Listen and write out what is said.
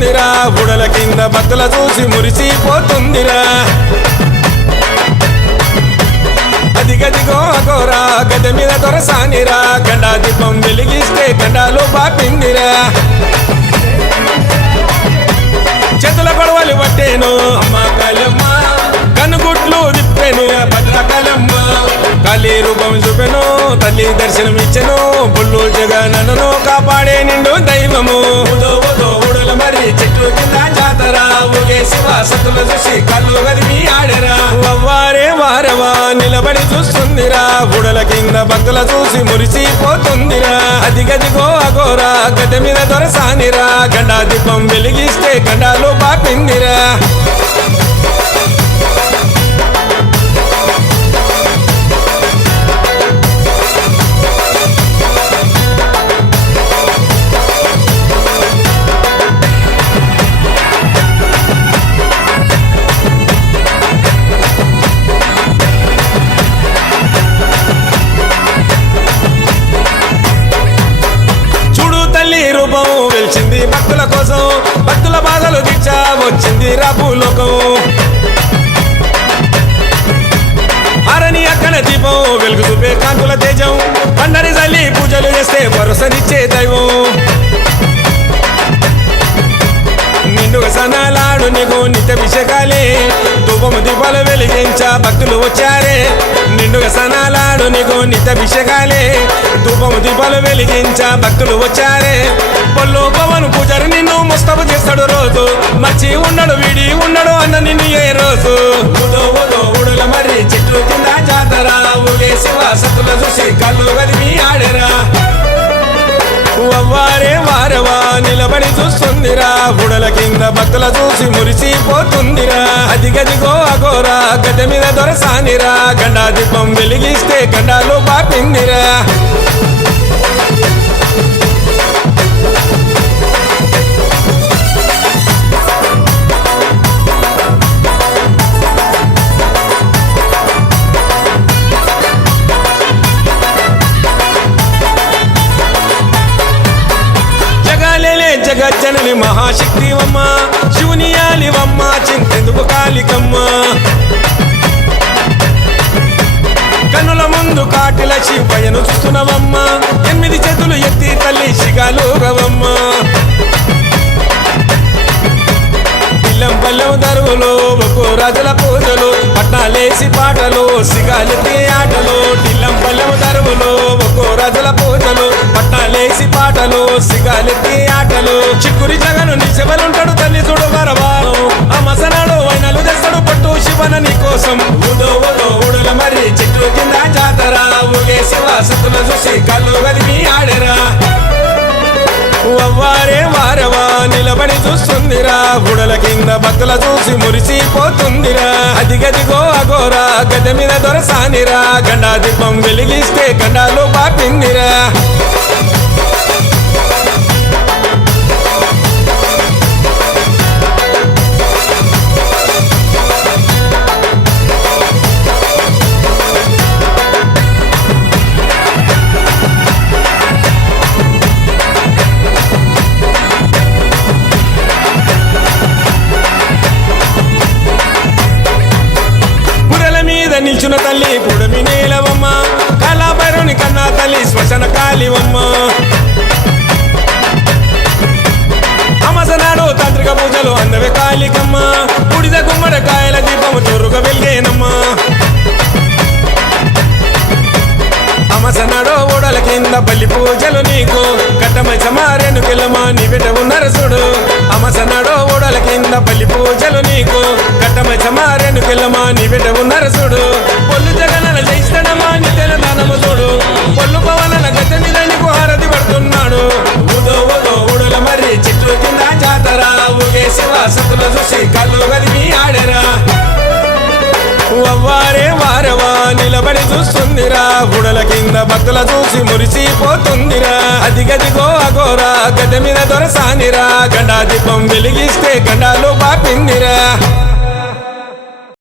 చూస్తుందిరా బుడల కింద భక్తుల చూసి మురిసిపోతుందిరా అదిగదిగో అగోరా గద మీద దొరసానిరా గండా దీపం వెలిగిస్తే గండాలు బాపిందిరా చేతుల గొడవలు పట్టేను అమ్మ కాళమ్మ కనుగుట్లు తిప్పెను భద్రకాళమ్మ కాళీ రూపం చూపెను తల్లి దర్శనం ఇచ్చెను బుల్లు జగనను కాపాడే నిండు దైవము ఊడల మరి చెట్టు కింద జాతర ఊగే శివ సతుల చూసి కళ్ళు గదిమి ఆడరా వారే వారవా నిలబడి చూస్తుందిరా బుడల కింద భక్తుల చూసి మురిసిపోతుందిరా అదిగదిగో అగోరా గడ్డ మీద దొరసానిరా గండా దీపం వెలిగిస్తే గండాలు బాపిందిరా రూపం వెలిచింది భక్తుల కోసం భక్తుల బాధలు దీక్ష వచ్చింది రాపులోకం ఆరని అక్కన దీపం వెలుగు చూపే కాంతుల తేజం పండరి జల్లి పూజలు చేస్తే భరోసనిచ్చే దైవం నిండుగా సనాలాడు నీకు నిత్యాభిషేకాలే ధూపము దీపాలు వెలిగించా భక్తులు వచ్చారే నిండుగా సనాలాడు నీకు నిత్యాభిషేకాలే ధూపము దీపాలు వెలిగించా భక్తులు వచ్చారే పళ్ళు పవన్ పూజారి నిన్ను ముస్తబు చేస్తాడు రోజు మర్చి ఉండడు వీడి ఉండడు అన్న నిన్ను ఏ రోజు ఊడల మరి చెట్టు కింద జాతర ఊగే శివ సతుల చూసి కళ్ళు గదిమి ఆడరా వారే వారవా నిలబడి చూస్తుందిరా బుడల కింద భక్తుల చూసి మురిసిపోతుందిరా అదిగదిగో అగోరా గడ్డ మీద దొరసానిరా గండా దీపం వెలిగిస్తే గండాలు బాపిందిరా జగజ్జనని మహాశక్తివమ్మ శివుని యాలివమ్మ చింతెందుకు కాళికమ్మ కన్నుల ముందు కాటిల శివయ్యను చూస్తున్నవమ్మ 8 చేతులు ఎత్తి తల్లి శిగాలుగవమ్మ పిల్లం పల్లెం దరువులు ఒక్కో రాజుల పూజలు పట్నాలేసి పాటలు సిగాలెత్తి ఆటలు పిల్లం పల్లెం దరువులు ఒక్కో రాజుల పూజలు పట్నాలేసి పాటలు సిగాలెత్తి ఆటలు చిక్కురి జగను నీ శివలుంటాడు తల్లి చూడు వరవాను ఆ మసనాడు వైనలు తెస్తాడు పట్టు శివన నీ కోసం ఊడల మరి చెట్టు కింద జాతర ఊగే శివ సతుల చూసి కళ్ళు గదిమి ఆడరా వారే వారవా నిలబడి చూస్తుందిరా బుడల కింద భక్తుల చూసి మురిసిపోతుందిరా అదిగదిగో అగోరా గడ్డ మీద దొరసానిరా గండా దీపం వెలిగిస్తే గండాలు బాపిందిరా నిల్చున్న తల్లి పుడమి నీలవమ్మ కళాభైరుని కన్నా తల్లి శ్మశాన కాళివమ్మ అమసనాడు తాంత్రిక పూజలు అందవే కాళికమ్మ బుడిద గుమ్మడికాయల దీపము చొరుగా వెలిగేనమ్మ అమసనాడు ఊడల కింద బల్లి పూజలు నీకు కట్టమై సమారేను కెళ్ళమా నీ బిడ్డవు నరసుడు అమసనాడు ఊడల కింద బల్లి పూజలు నీకు కట్టమై సమారేను కెళ్ళమా నీ బిడ్డవు నరసుడు పొల్లు జగనన జయిస్తాడమా నీ తెలంగాణము చూడు పొల్లు పవనన గడ్డ మీద నీకు హారతి పడుతున్నాడు ఊడల మరి చెట్టు కింద జాతర ఊగే శివ సతుల చూసి కళ్ళు గదిమి ఆడరా వారే వారవా నిలబడి చూస్తుందిరా బుడల కింద భక్తుల చూసి మురిసిపోతుందిరా అదిగదిగో అగోరా గడ్డ మీద దొరసానిరా గండా దీపం వెలిగిస్తే గండాలు బాపిందిరా